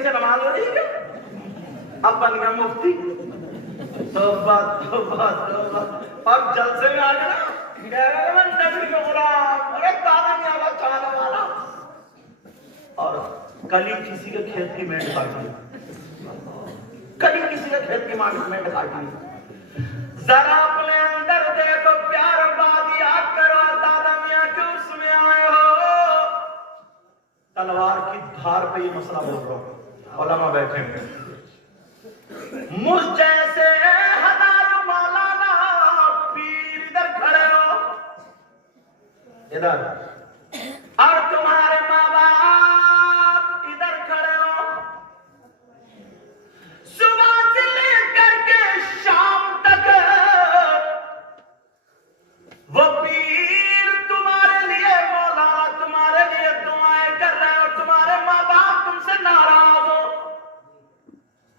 بیٹی سے نماز ہو رہی ہے کیا؟ اب بن گیا مفتی. توبہ توبہ توبہ. اب جلسے میں آ گیا کہہ رہا ہے میں نبی کا غلام, ارے دادا نہیں آگا چاہنے والا. اور کل ہی کسی کے کھیت کی مینڈ کاٹی, کل ہی کسی کے کھیت کی مینڈ کاٹی. ذرا اپنے اندر دیکھو, پیار بات یاد کرو, دادا میاں کیوں اس میں آئے ہو. تلوار کی دھار پہ یہ مسئلہ بول رہا ہوں, علماء بیٹھے ہیں. مجھ جیسے ہزاروں مولانا پیر ادھر کھڑے ہو, ادھر, اور تمہارے ماں باپ ادھر کھڑے ہو. صبح سے لے کر کے شام تک وہ پیر تمہارے لیے, مولانا تمہارے لیے دعائیں کر رہے ہو, تمہارے ماں باپ تم سے ناراض ہو.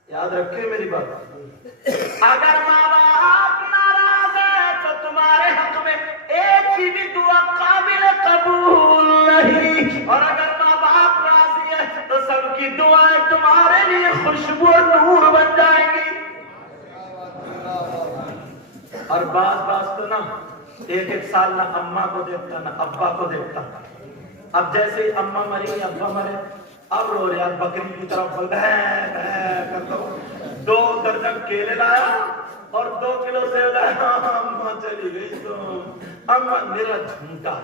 یاد رکھیں میری بات, اگر ماں باپ ناراض ہے تو تمہارے حق میں ایک بھی دعا قابل قبول نہیں, اور اگر ماں باپ راضی ہے تو سب کی دعائیں تمہارے لیے خوشبو اور نور بن جائیں گی. اور بعض تو نا ایک سال نہ اماں کو دیکھتا نہ ابا کو دیکھتا. اب جیسے اماں مری ابا مرے, اب رو رہے, بکری کی طرف کرتا ہوں. 2 درجن کیلے لایا اور 2 کلو سیب لایا, اماں چلی گئی تو اماں میرا جھومکا.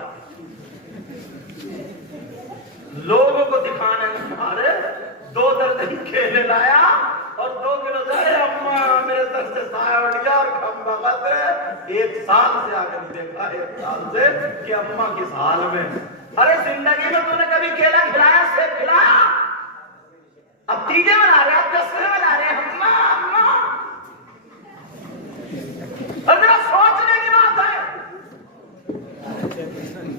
لوگوں کو دکھانے مارے 2 درجن کیلے لایا اور 2 کلو سیب, اماں میرے سر سے سایہ اٹھ گیا اور کھمبا قطر. 1 سال سے آگے نہیں دیکھا, 1 سال سے کہ اماں کس حال میں. ارے زندگی میں تو نے کبھی کیلا کھلایا, سیب کھلایا؟ اب تیجے بنا رہے, اب 10 بنا رہے, اماں. اور میرا سوچنے کی بات ہے,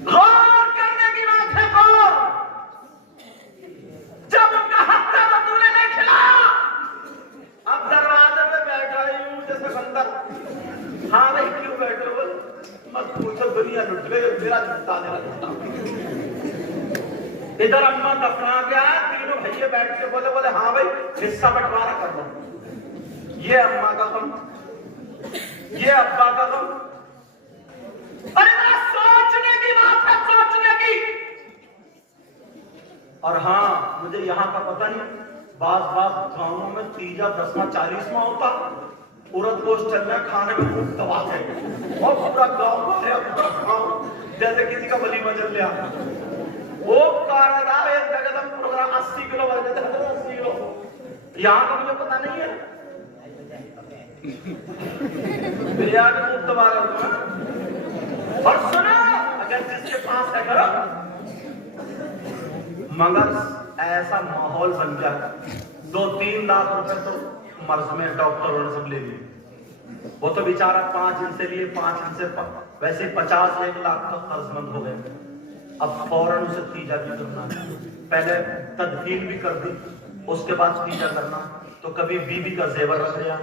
غور کرنے کی بات ہے, غور. جب ان کا حق تھا تو نے نہیں کھلایا. اب دروازے پہ بیٹھا ہی ہوں جیسے بندر. ہاں بھائی کیوں بیٹھے ہو؟ مت پوچھو, دنیا لٹ گئی, میرا جھوٹا میرا. ادھر اماں دفنا گیا, تینوں بھائیے بیٹھ کے بولے ہاں بھائی حصہ بٹوارا کر دو. یہ اماں کا غم, یہ ابا کا غم. ارے ذرا سوچنے کی بات ہے, سوچنے کی. اور ہاں مجھے یہاں کا پتہ نہیں, بعض گاؤں میں تیجا 10واں 40واں ہوتا, عورت گوشت چل رہا ہے, کھانے میں خوب دبا ہے اور پورا گاؤں جیسے کسی کا ولیمہ چل رہا. وہ کاردار ایک جگہ تک پروگرام 80 کلو بجے تھے, 80 کلو. یہاں کا مجھے پتا نہیں ہے, بریانی خوب دبا رہا ہوں. اور سنا, اگر جس کے پاس ہے کرو, مگر ایسا ماحول بن گیا 2-3 لاکھ روپے تو مرض میں ڈاکٹروں نے سب لے لیے. وہ تو بیچارہ 5 ان سے لیے, 5 ان سے ویسے 50 لاکھ کا قرض مند ہو گئے. اب فوراً اسے تیجا بھی کرنا ہے, پہلے تدفین بھی کر دی, اس کے بعد تیجا کرنا. تو کبھی بیوی کا زیور رکھ لیا,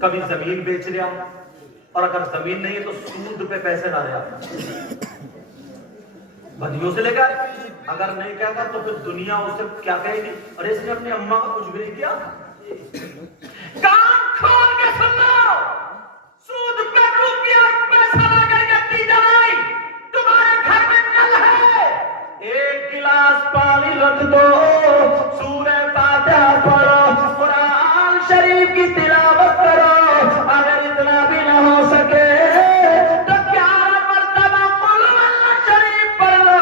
کبھی زمین بیچ لیا, اور اگر زمین نہیں ہے تو سود پہ پیسے لا رہا, بدیوں سے لے کر. اگر نہیں کہتا تو پھر دنیا اسے کیا کہے گی, اور اس نے اپنی اماں کا کچھ بھی نہیں کیا. کان کھول کے سن لو, سود پہ روپیہ پیسہ لا کر کے تیجا لائی. تمہارے گھر میں نل ہے, 1 گلاس پانی رکھ دو, سورہ فاتحہ پڑھو, قرآن شریف کی تلاوت کرو. اگر اتنا بھی نہ ہو سکے تو 11 مرتبہ قل اللہ شریف پڑھ لو.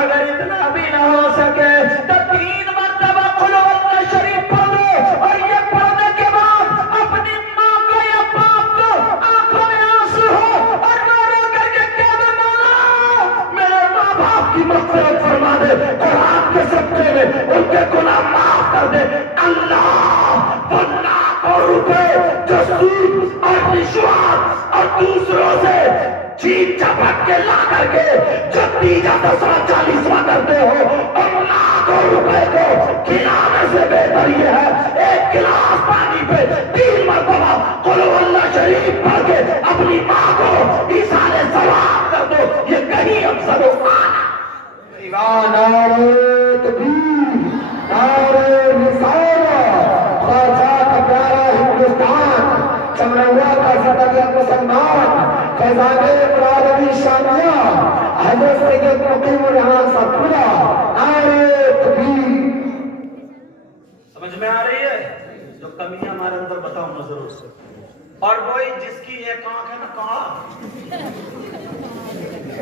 اگر اتنا بھی نہ ہو سکے تو 3 مرتبہ قل اللہ شریف پڑھ لو. اور یہ پڑھنے کے بعد اپنی ماں کو یا باپ کو آنکھوں میں آنسو ہو اور رو رو کر کے کہہ دو, مولا میرے ماں باپ کی مغفرت فرما دے, قرآن کے صدقے میں ان کے گناہ معاف کر دے. اللہ وہ لاکھوں روپے جو سود اور رشوت اور دوسروں سے چیز چپٹ کے لا کر کے جو تیجا 10واں 40واں کرتے ہو, ان لاکھوں روپے کو کھلانے سے بہتر یہ ہے 1 گلاس پانی پہ 3 مرتبہ قل اللہ شریف پڑھ کے اپنی ماں کو ایصال ثواب کر دو. یہ کہیں افضل و اعلیٰ. نعرہ تکبیر. نعرہ رسالت، خواجہ کا پیارا ہندوستان، چمروا کا زندگی مسلمان، فیضان برادری شامیہ، حضرت سید مقیم الرحمان صاحب پورا، نعرہ تکبیر۔ سمجھ میں آ رہی ہے؟ جو کمیاں ہمارے اندر بتاؤں گا ضرور سے۔ اور وہی جس کی ایک آنکھ ہے نا، کہاں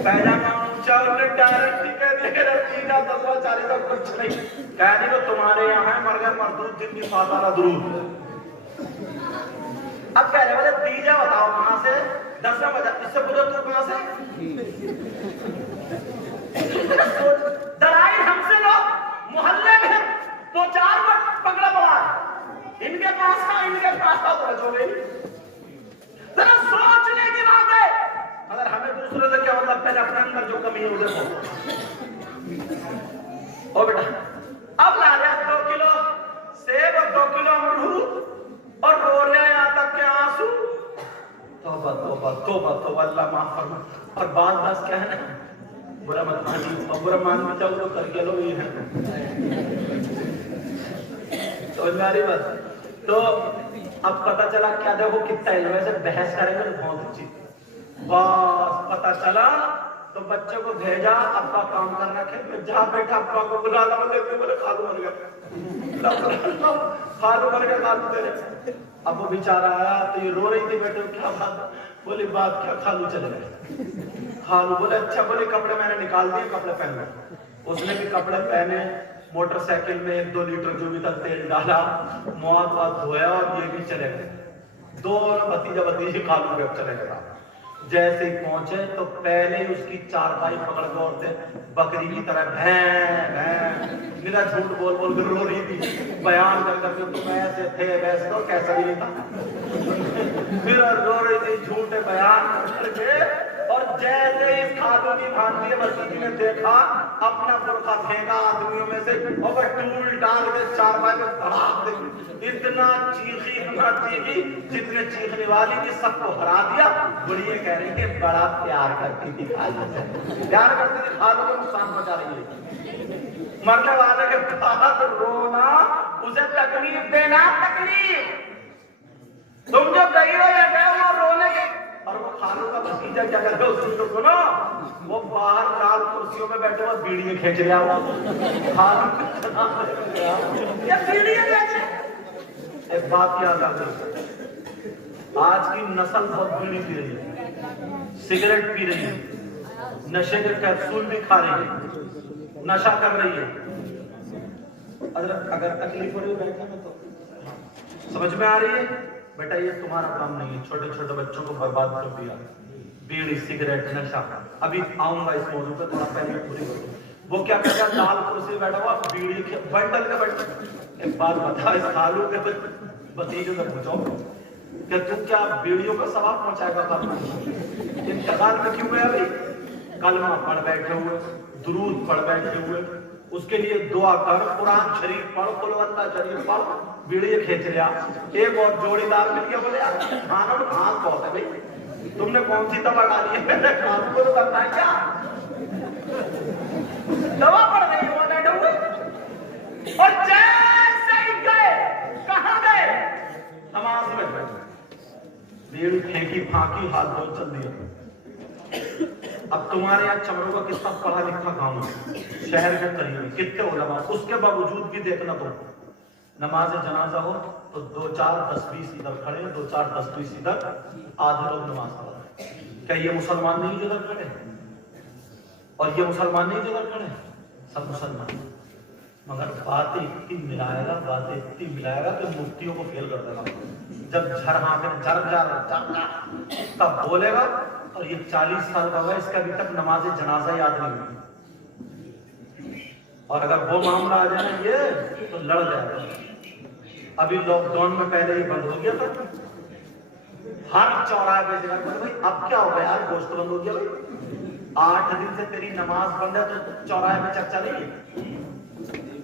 پیجامہ اونچا اور نے ڈائریکٹ ہی کہہ دیا کہ رسیدہ دسوا چالی تک کچھ نہیں، کہہ دی تو تمہارے یہاں ہے مرغے مردود جن کی فاتحہ درود۔ اب کہہ رہے والے دیجا بتاؤ کہاں سے؟ 10 بجے اس سے پورا تو کہاں سے؟ دلائل ہم سے لو محلے میں 2-4 وقت پکڑا پڑا، ان کے پاس کا ان کے پاس کا پہنچو گئی۔ ذرا سوچنے کی بات ہے، اگر ہمیں دوسرے سے کیا مطلب، پہلے اپنے اندر جو کمی ہے اسے بولو۔ او بیٹا اب لا لیا 2 کلو سیب اور 2 کلو امرود اور رو لیا یہاں تک کہ آنسو۔ توبہ توبہ توبہ توبہ، اللہ معاف فرما۔ اور بات کیا ہے نا، برا مت مانی، اور برا مان بھی چاہو تو کر کے لو، یہ ہے سمجھ میں آ رہی بات؟ تو اب پتہ چلا کیا، دیکھو کتنا علم ہے، سے بحث کریں گے تو بہت اچھی بس پتہ چلا تو بچوں کو بھیجا، ابا کام کرنا کہ جہاں بیٹھا ابا کو بلا لا، بولے خالو بن گیا، خالو بن گیا، خالو تیرے۔ اب وہ بیچارہ آیا تو یہ رو رہی تھی، بیٹے کیا بات؟ بولی بات کیا، خالو چلے گئے۔ خالو بولے اچھا، بولے کپڑے میں نے نکال دیے، کپڑے پہن لو۔ اس نے بھی کپڑے پہنے، موٹر سائیکل میں 1-2 لیٹر جو بھی تھا تیل ڈالا، مواد واد دھویا اور یہ بھی چلے گئے۔ دونوں بھتیجا بھتیجی خالو کے چلے گئے۔ جیسے ہی پہنچے تو پہلے ہی اس کی چارپائی پکڑ کے عورتیں بکری کی طرح بھین بھین میرا جھوٹ بول بول کر رو رہی تھی، بیان کر کر کے تم ایسے تھے ویسے تو کیسا بھی نہیں تھا، میرا رو رہی تھی جھوٹے بیان کر کے۔ اور جیسے اس خالو کی بھانجی بھتیجی نے دیکھا، اپنا برقع پھینکا آدمیوں میں سے اور وہ ٹول ڈال کے چارپائی میں دھڑاک دے، اتنا چیخی جتنے چیخنے والی تھی سب کو ہرا دیا۔ بڑی کہہ رہی کہ بڑا پیار کرتی تھی خالو سے، پیار کرتی تھی، خالو کو نقصان پہنچا رہی ہے۔ مرنے والے کے بعد رونا، اسے تکلیف دینا، تکلیف۔ تم جو گئی ہو یا گئے ہو رونے کے، اور وہ خالو کا بھتیجا کیا کرتے ہو اسی کو سنو، وہ باہر لال کرسیوں میں بیٹھے ہوئے بیڑیاں کھینچ رہا ہوا، خالو یہ بیڑیاں کھینچ رہے۔ ایک بات یاد آ گئی، آج کی نسل بہت بیڑی پی رہی ہے، سگریٹ پی رہی ہے، نشے کے کیپسول بھی کھا رہی ہے، نشہ کر رہی ہے۔ اگر تکلیف ہو رہی ہے بیٹھنے میں تو سمجھ میں آ رہی ہے؟ بیٹا یہ تمہارا کام نہیں ہے، چھوٹے چھوٹے بچوں کو برباد کر دیا، بیڑی سگریٹ نشہ۔ ابھی آؤں گا اس موضوع پہ، تھوڑا پہلے پوری کروں۔ وہ کیا کہتا ہے، لال کرسی بیٹھا ہوا بیڑی کے بنڈل کے بنڈل۔ ایک بات بتا، اس خالو کے بھتیجے سے پوچھو کہ تم کیا بیڑیوں کا ثواب پہنچائے گا؟ انتقال میں کیوں گیا بھائی؟ کلمہ پڑھ بیٹھے ہوئے، درود پڑھ بیٹھے ہوئے، اس کے لیے دعا کر، قرآن شریف پڑھ، قل ہو اللہ شریف پڑھ، بیڑی کھینچ لیا۔ ایک اور جوڑی دار مل کے بولے کھانا بھاگ بہت ہے بھائی، تم نے کون سی دوا ڈالی ہے؟ کھان کو تو کرنا ہے کیا؟ دوا پڑھ رہی ہو بیٹھے ہوئے، اور جیسے ہی گئے، کہاں گئے؟ نماز میں بیٹھے، بیڑی پھینکی پھانکی، ہاتھ دھو چل دیا۔ اب تمہارے یہاں چمڑوں کا کتنا پڑھا لکھا گاؤں ہے، شہر کے قریب کتنے علماء، اس کے باوجود بھی دیکھنا تو نماز جنازہ ہو تو 2-4 10-20 ادھر کھڑے، 2-4 10-20 ادھر، آدھے لوگ نماز پڑھ رہے ہیں۔ کیا یہ مسلمان نہیں جدھر کھڑے اور یہ مسلمان نہیں جدھر کھڑے؟ سب مسلمان، مگر باتیں اتنی ملائے گا کہ مفتیوں کو فیل کر دے گا۔ جب جھر تب بولے گا، اور یہ 40 سال کا ہوا، اس کا ابھی تک نماز جنازہ یاد نہیں ہوئی، اور اگر وہ معاملہ آ جائے یہ تو لڑ جائے گا۔ ابھی لاک ڈاؤن میں پہلے ہی بند ہو گیا تھا، ہر چوراہے پہ جگہ بھائی اب کیا ہو گیا یار، گوشت بند ہو گیا بھائی، 8 دن سے تیری نماز بند ہے تو چوراہے پہ چرچا نہیں ہے،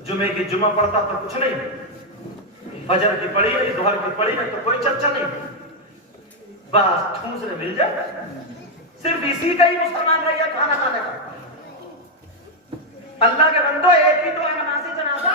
جمعے کی جمعہ پڑھتا تو کچھ نہیں، فجر کی پڑھی ہے، ظہر کی پڑھی ہے تو کوئی چرچا نہیں، بس ٹھوسنے مل جائے، صرف اسی کا ہی مسلمان رہ گیا کھانا کھانے کا۔ اللہ کے بندو ایک ہی تو ہے نماز جنازہ،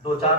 2-4